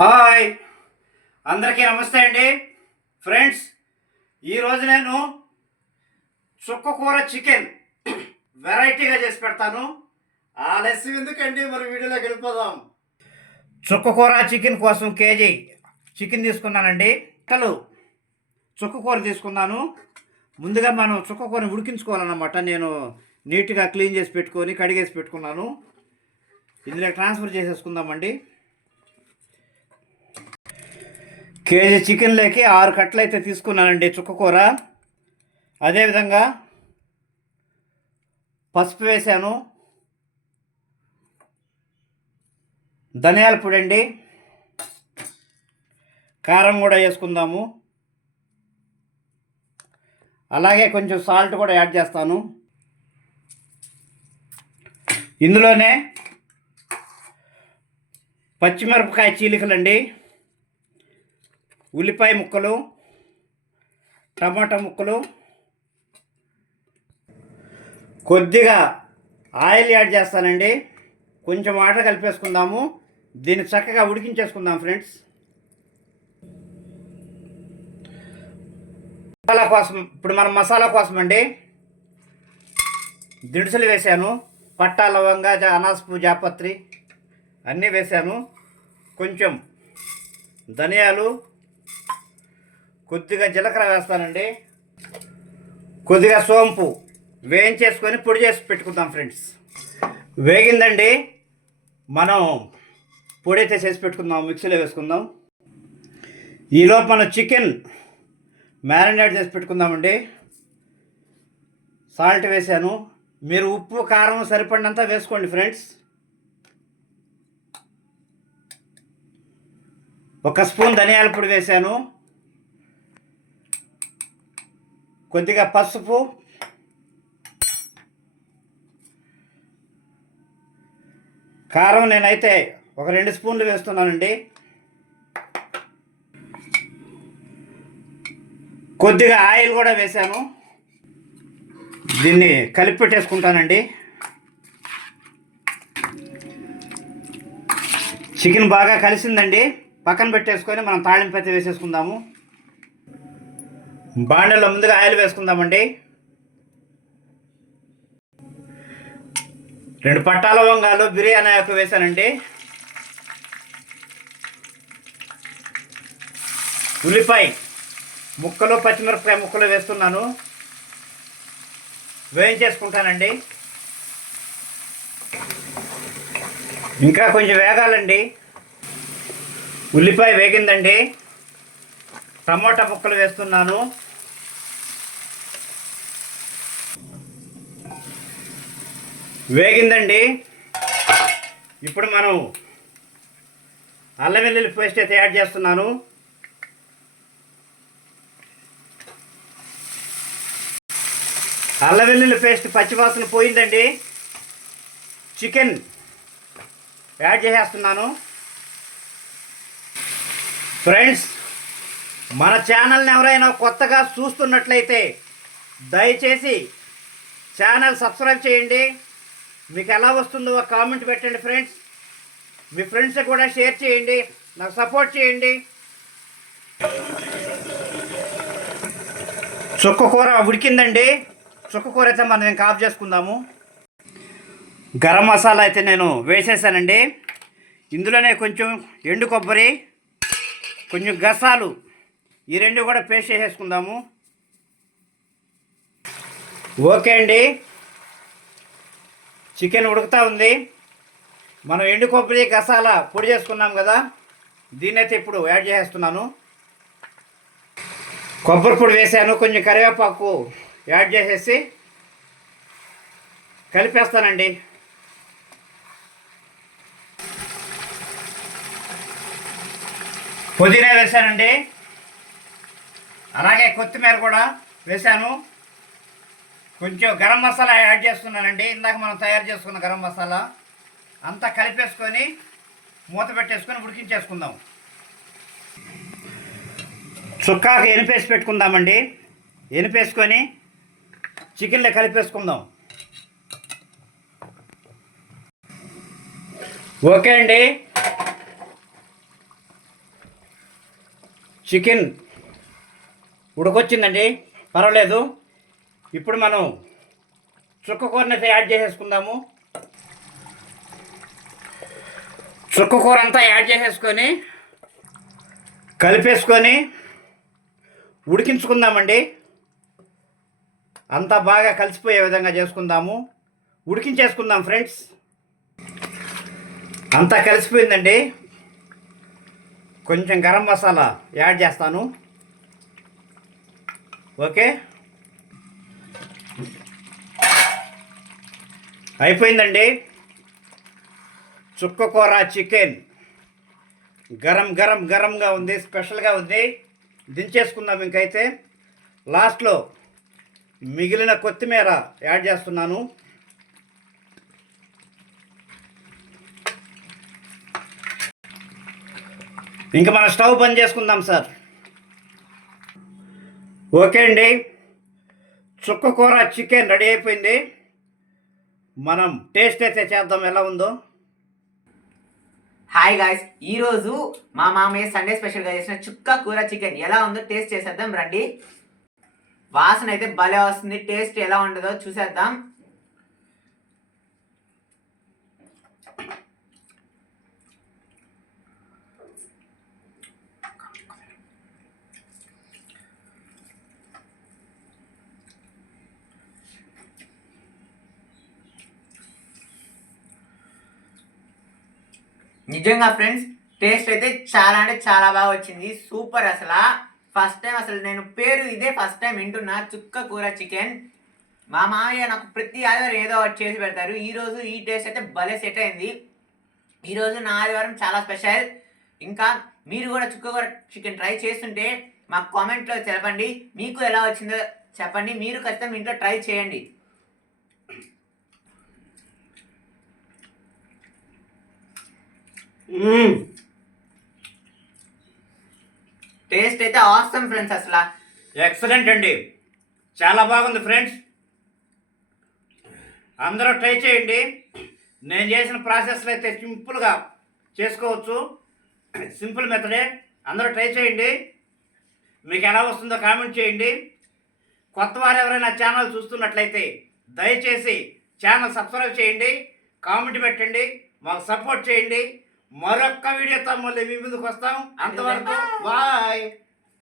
Hi. అందరికీ నమస్తే అండి. ఫ్రెండ్స్ ఈరోజు నేను చుక్క కూర చికెన్ వెరైటీగా చేసి పెడతాను. ఆలస్యం ఎందుకండి? మరి వీడియోలోకి వెళ్ళిపోదాం. చుక్క కూర చికెన్ కోసం కేజీ చికెన్ తీసుకున్నానండి. అసలు చుక్క కూర తీసుకున్నాను. ముందుగా మనం చుక్క కూరని ఉడికించుకోవాలన్నమాట. నేను నీట్గా క్లీన్ చేసి పెట్టుకొని కడిగేసి పెట్టుకున్నాను. ఇందులో ట్రాన్స్ఫర్ చేసేసుకుందామండి. కేజీ చికెన్లోకి ఆరు కట్టలు అయితే తీసుకున్నానండి చుక్కకూర. అదేవిధంగా పసుపు వేశాను. ధనియాల పొడి అండి కారం కూడా వేసుకుందాము. అలాగే కొంచెం సాల్ట్ కూడా యాడ్ చేస్తాను. ఇందులోనే పచ్చిమిరపకాయ చీలికలండి. ఉల్లిపాయ ముక్కలు టమాటా ముక్కలు. కొద్దిగా ఆయిల్ యాడ్ చేస్తానండి. కొంచెం వాటర్ కలిపేసుకుందాము. దీన్ని చక్కగా ఉడికించేసుకుందాం ఫ్రెండ్స్. మసాలా కోసం ఇప్పుడు మనం మసాలా కోసం అండి దినుసులు వేసాను పట్టా లవంగా జా- అనాసపు జాపత్రి అన్నీ వేసాను కొంచెం ధనియాలు కొద్దిగా జీలకర్ర వేస్తానండి. కొద్దిగా సోంపు వేయించేసుకొని పొడి చేసి పెట్టుకుందాం ఫ్రెండ్స్. వేగిందండి. మనం పొడి అయితే చేసి పెట్టుకుందాం మిక్సీలో వేసుకుందాం. ఈలోపు మనం చికెన్ మ్యారినేట్ చేసి పెట్టుకుందామండి. సాల్ట్ వేసాను మీరు ఉప్పు కారం సరిపడినంత వేసుకోండి ఫ్రెండ్స్. ఒక స్పూన్ ధనియాల పొడి వేసాను కొద్దిగా పసుపు. కారం నేనైతే ఒక రెండు స్పూన్లు వేస్తున్నానండి. కొద్దిగా ఆయిల్ కూడా వేశాను. దీన్ని కలిపి పెట్టేసుకుంటానండి. చికెన్ బాగా కలిసిందండి. పక్కన పెట్టేసుకొని మనం తాళింపు అయితే వేసేసుకుందాము. బాండలో ముందుగా ఆయిల్ వేసుకుందామండి. రెండు పట్టాల వంగాలు బిర్యానీ ఆకు వేసానండి ఉల్లిపాయ ముక్కలు పచ్చిమిరపకాయ ముక్కలు వేస్తున్నాను. వేయించేసుకుంటానండి. ఇంకా కొంచెం వేగాలండి. ఉల్లిపాయ వేగిందండి. టమోటా ముక్కలు వేస్తున్నాను. వేగిందండి. ఇప్పుడు మనం అల్లం వెల్లుల్లి పేస్ట్ అయితే యాడ్ చేస్తున్నాను. అల్లం వెల్లుల్లి పేస్ట్ పచ్చివాసన పోయిందండి. చికెన్ యాడ్ చేసేస్తున్నాను. ఫ్రెండ్స్ మన ఛానల్ని ఎవరైనా కొత్తగా చూస్తున్నట్లయితే దయచేసి ఛానల్ సబ్స్క్రైబ్ చేయండి. మీకు ఎలా వస్తుందో ఒక కామెంట్ పెట్టండి ఫ్రెండ్స్ మీ ఫ్రెండ్స్ కూడా షేర్ చేయండి. నాకు సపోర్ట్ చేయండి. చుక్క కూర ఉడికిందండి. చుక్క కూర అయితే మనం ఇంకా ఆఫ్ చేసుకుందాము. గరం మసాలా అయితే నేను వేసేసానండి. ఇందులోనే కొంచెం ఎండు కొబ్బరి కొంచెం గసాలు ఈ రెండు కూడా పేస్ట్ చేసేసుకుందాము. ఓకే అండి. చికెన్ ఉడుకుతా ఉంది. మనం ఎండు కొబ్బరి గసాల పొడి చేసుకున్నాం కదా దీన్ని అయితే ఇప్పుడు యాడ్ చేసేస్తున్నాను. కొబ్బరి పొడి వేసాను కొంచెం కరివేపాకు యాడ్ చేసేసి కలిపేస్తానండి. పుదీనా వేసానండి. అలాగే కొత్తిమీర కూడా వేసాను. కొంచెం గరం మసాలా యాడ్ చేస్తున్నానండి. ఇందాక మనం తయారు చేసుకున్న గరం మసాలా అంతా కలిపేసుకొని మూత పెట్టేసుకొని ఉడికించేసుకుందాం. చుక్కాకు ఎనిపేసి పెట్టుకుందామండి. ఎనిపేసుకొని చికెన్లో కలిపేసుకుందాం. ఓకే అండి. చికెన్ ఉడకొచ్చిందండి. పర్వాలేదు. ఇప్పుడు మనం చుక్క కూరని అయితే యాడ్ చేసేసుకుందాము. చుక్క కూర అంతా యాడ్ చేసేసుకొని కలిపేసుకొని ఉడికించుకుందామండి. అంతా బాగా కలిసిపోయే విధంగా చేసుకుందాము. ఉడికించేసుకుందాం ఫ్రెండ్స్. అంతా కలిసిపోయిందండి. కొంచెం గరం మసాలా యాడ్ చేస్తాను. ఓకే? అయిపోయిందండి. చుక్క కూర చికెన్. గరం గరం గరంగా ఉంది స్పెషల్గా ఉంది. దించేసుకుందాం ఇంకైతే. లాస్ట్లో మిగిలిన కొత్తిమీర యాడ్ చేస్తున్నాను. ఇంకా మన స్టవ్ బంద్ చేసుకుందాం సార్. ఓకే అండి. చుక్క కూర చికెన్ రెడీ అయిపోయింది. మనం టేస్ట్ అయితే చేద్దాం ఎలా ఉందో. హాయ్ గాయ్స్ ఈరోజు మా మామయ్య సండే స్పెషల్గా చేసిన చుక్క కూర చికెన్ ఎలా ఉందో టేస్ట్ చేసేద్దాం రండి. వాసన అయితే భలే వస్తుంది టేస్ట్ ఎలా ఉంటుందో చూసేద్దాం. నిజంగా ఫ్రెండ్స్ టేస్ట్ అయితే చాలా అంటే చాలా బాగా వచ్చింది. సూపర్ అసలు. ఫస్ట్ టైం అసలు నేను పేరు ఇదే ఫస్ట్ టైం వింటున్నా. చుక్క కూర చికెన్. మా మామయ్య నాకు ప్రతి ఆదివారం ఏదో ఒకటి చేసి పెడతారు. ఈరోజు ఈ టేస్ట్ అయితే భలే సెట్ అయింది. ఈరోజు నా ఆదివారం చాలా స్పెషల్. ఇంకా మీరు కూడా చుక్క కూర చికెన్ ట్రై చేస్తుంటే మాకు కామెంట్లో తెలపండి మీకు ఎలా వచ్చిందో చెప్పండి. మీరు ఖచ్చితంగా ఇంట్లో ట్రై చేయండి. టేస్ట్ అయితే ఆసమ్ ఫ్రెండ్స్ అసలు. ఎక్సలెంట్ అండి. చాలా బాగుంది ఫ్రెండ్స్ అందరూ ట్రై చేయండి. నేను చేసిన ప్రాసెస్లో అయితే సింపుల్గా చేసుకోవచ్చు. సింపుల్ మెథడే అందరూ ట్రై చేయండి. మీకు ఎలా వస్తుందో కామెంట్ చేయండి. కొత్త వారు ఎవరైనా ఛానల్ చూస్తున్నట్లయితే దయచేసి ఛానల్ సబ్స్క్రైబ్ చేయండి. కామెంట్ పెట్టండి. మాకు సపోర్ట్ చేయండి. మరొక్క వీడియోతో మళ్ళీ మీ ముందుకు వస్తాం. అంతవరకు బాయ్.